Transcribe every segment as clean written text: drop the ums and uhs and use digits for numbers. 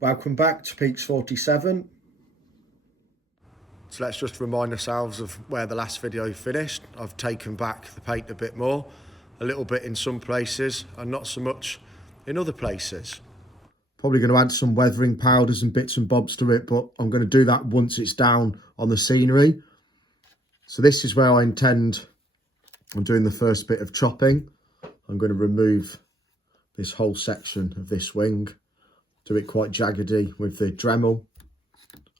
Welcome back to Peaks 47. So let's just remind ourselves of where the last video finished. I've taken back the paint a bit more, a little bit in some places and not so much in other places. Probably going to add some weathering powders and bits and bobs to it, but I'm going to do that once it's down on the scenery. So this is where I intend on doing the first bit of chopping. I'm going to remove this whole section of this wing, do it quite jaggedy with the Dremel.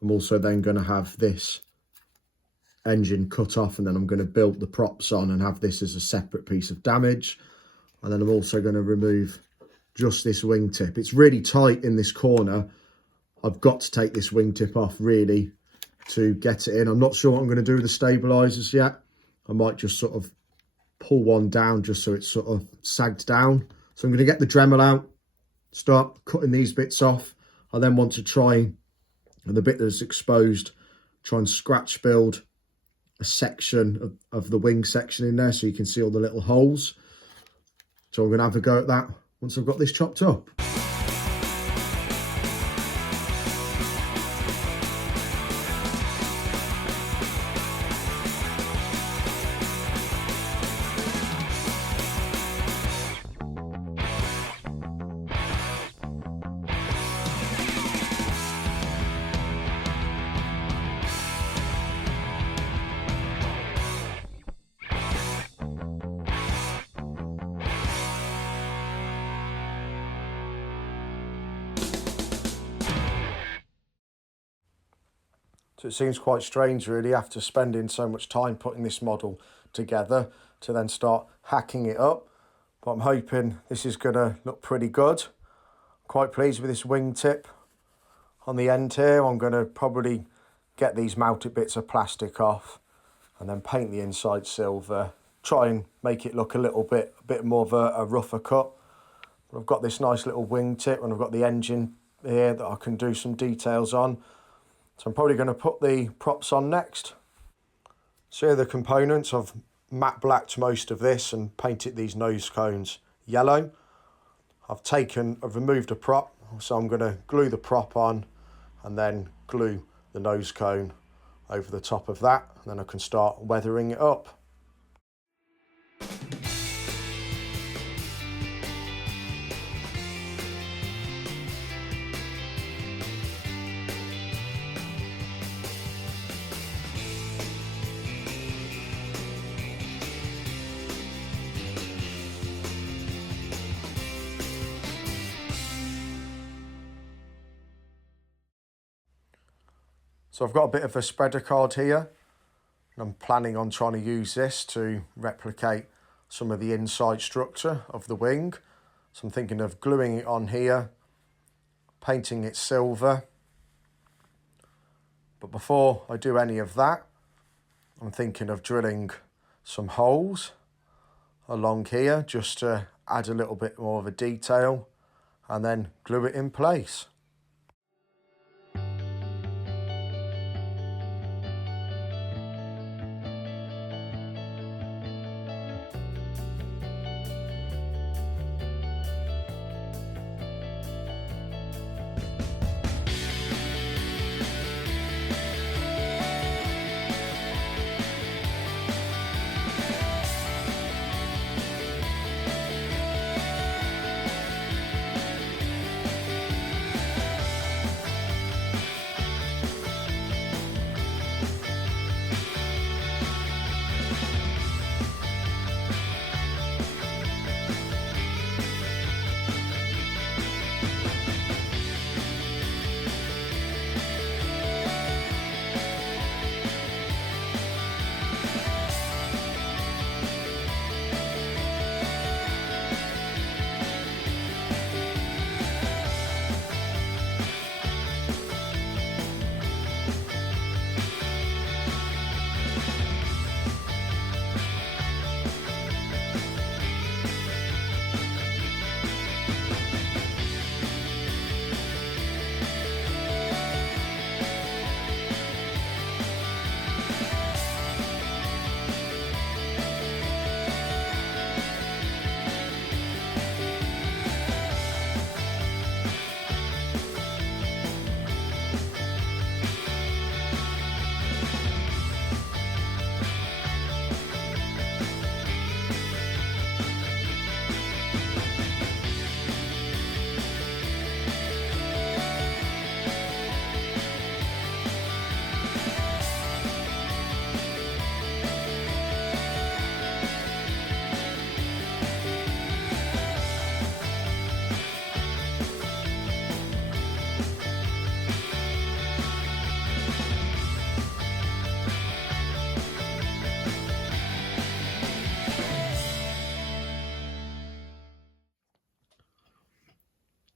I'm also then going to have this engine cut off, and then I'm going to build the props on and have this as a separate piece of damage. And then I'm also going to remove just this wingtip. It's really tight in this corner. I've got to take this wingtip off really to get it in. I'm not sure what I'm going to do with the stabilizers yet. I might just sort of pull one down just so it's sort of sagged down. So I'm going to get the Dremel out, start cutting these bits off. I then want to try, and the bit that's exposed, try and scratch build a section of the wing section in there so you can see all the little holes. So I'm going to have a go at that once I've got this chopped up. So it seems quite strange really, after spending so much time putting this model together, to then start hacking it up. But I'm hoping this is going to look pretty good. Quite pleased with this wingtip on the end here. I'm going to probably get these mounted bits of plastic off and then paint the inside silver. Try and make it look a bit more of a rougher cut. But I've got this nice little wingtip and I've got the engine here that I can do some details on. So I'm probably going to put the props on next. So here are the components. I've matte blacked most of this and painted these nose cones yellow. I've removed a prop, so I'm going to glue the prop on and then glue the nose cone over the top of that, and then I can start weathering it up. So I've got a bit of a spreader card here, and I'm planning on trying to use this to replicate some of the inside structure of the wing. So I'm thinking of gluing it on here, painting it silver. But before I do any of that, I'm thinking of drilling some holes along here just to add a little bit more of a detail and then glue it in place.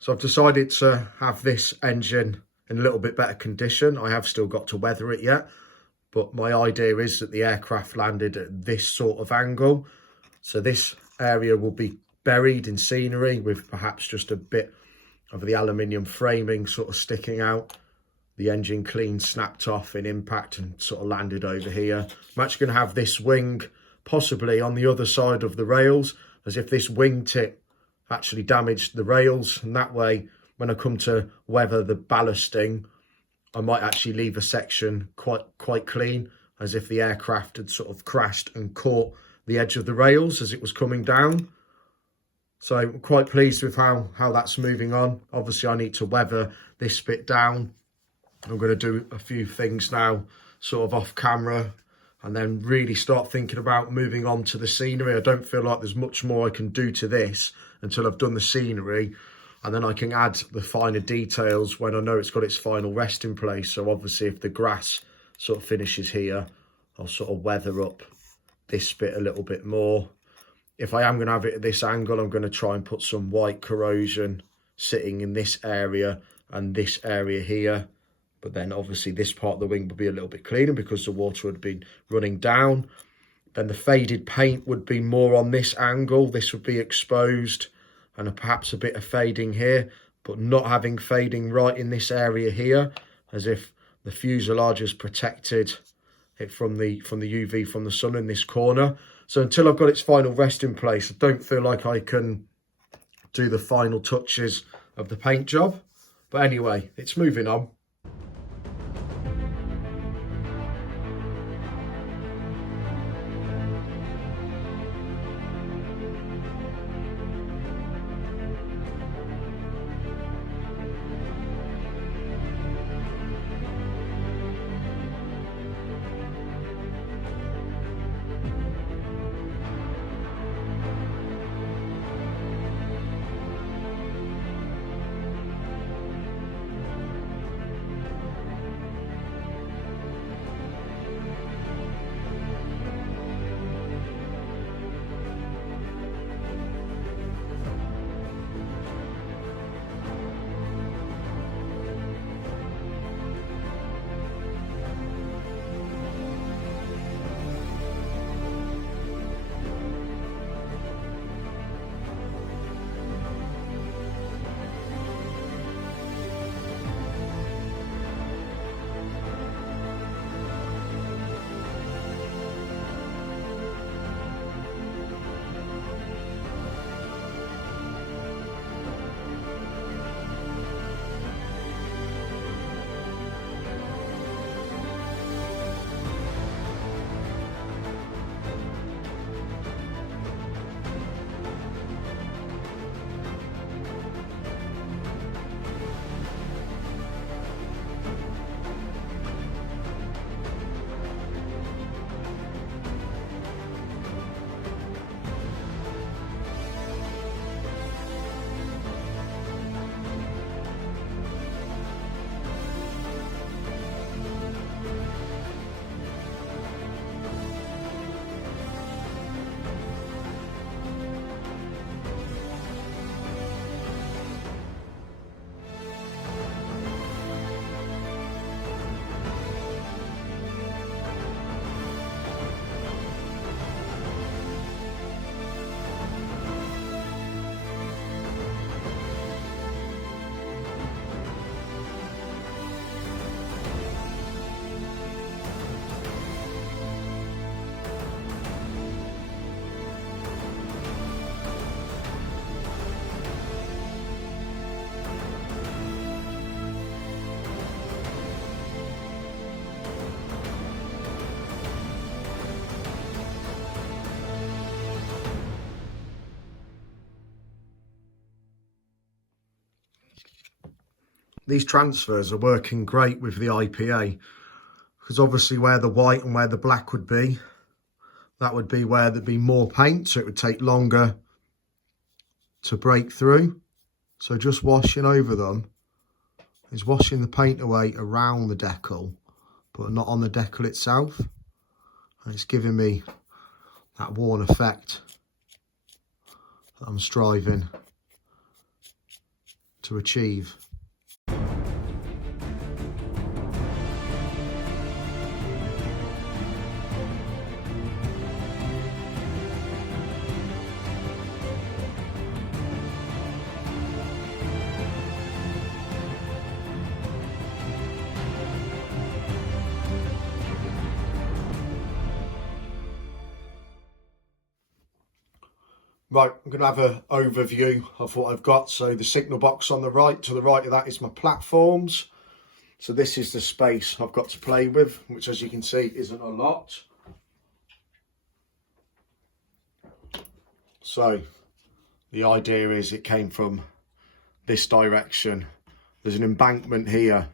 So I've decided to have this engine in a little bit better condition. I have still got to weather it yet, but my idea is that the aircraft landed at this sort of angle. So this area will be buried in scenery with perhaps just a bit of the aluminium framing sort of sticking out. The engine clean snapped off in impact and sort of landed over here. I'm actually going to have this wing possibly on the other side of the rails, as if this wingtip actually damaged the rails, and that way when I come to weather the ballasting, I might actually leave a section quite clean, as if the aircraft had sort of crashed and caught the edge of the rails as it was coming down. So I'm quite pleased with how that's moving on. Obviously I need to weather this bit down. I'm going to do a few things now sort of off camera, and then really start thinking about moving on to the scenery. I don't feel like there's much more I can do to this until I've done the scenery, and then I can add the finer details when I know it's got its final resting place. So obviously if the grass sort of finishes here, I'll sort of weather up this bit a little bit more. If I am going to have it at this angle, I'm going to try and put some white corrosion sitting in this area and this area here. But then obviously this part of the wing would be a little bit cleaner because the water would be running down. Then the faded paint would be more on this angle. This would be exposed, and perhaps a bit of fading here, but not having fading right in this area here, as if the fuselage is protected it from the UV from the sun in this corner. So until I've got its final resting place, I don't feel like I can do the final touches of the paint job. But anyway, it's moving on. These transfers are working great with the IPA, because obviously where the white and where the black would be, that would be where there'd be more paint, so it would take longer to break through. So just washing over them is washing the paint away around the decal, but not on the decal itself. And it's giving me that worn effect that I'm striving to achieve. Right, I'm going to have an overview of what I've got. So the signal box on the right, to the right of that is my platforms. So this is the space I've got to play with, which as you can see isn't a lot. So the idea is it came from this direction. There's an embankment here.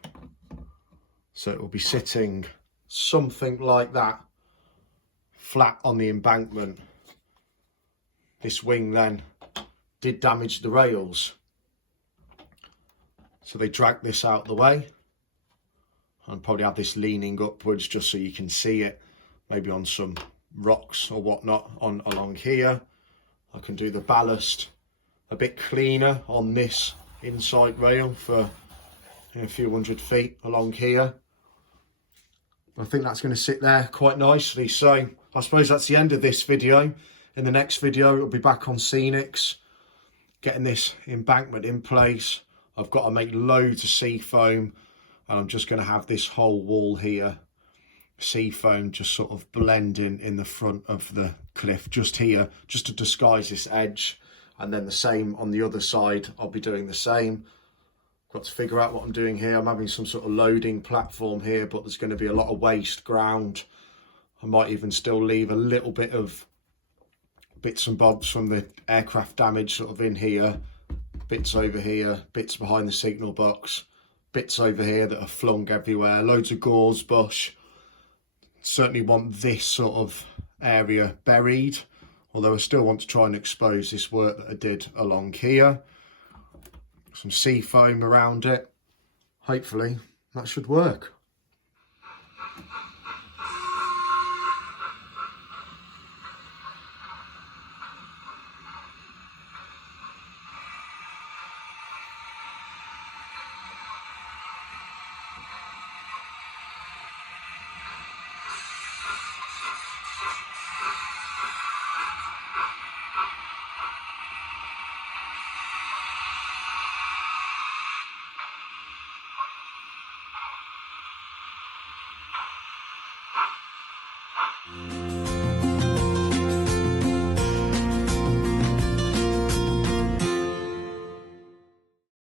So it will be sitting something like that, flat on the embankment. This wing then did damage the rails, so they dragged this out the way, and probably have this leaning upwards just so you can see it, maybe on some rocks or whatnot on along here. I can do the ballast a bit cleaner on this inside rail for a few 100 feet along here. I think that's going to sit there quite nicely. So I suppose that's the end of this video. In the next video, it'll be back on Scenics, getting this embankment in place. I've got to make loads of sea foam, and I'm just going to have this whole wall here, sea foam just sort of blending in the front of the cliff just here, just to disguise this edge. And then the same on the other side, I'll be doing the same. Got to figure out what I'm doing here. I'm having some sort of loading platform here, but there's going to be a lot of waste ground. I might even still leave a little bit of bits and bobs from the aircraft damage sort of in here, bits over here, bits behind the signal box, bits over here that are flung everywhere, loads of gorse bush. Certainly want this sort of area buried, although I still want to try and expose this work that I did along here. Some sea foam around it. Hopefully that should work.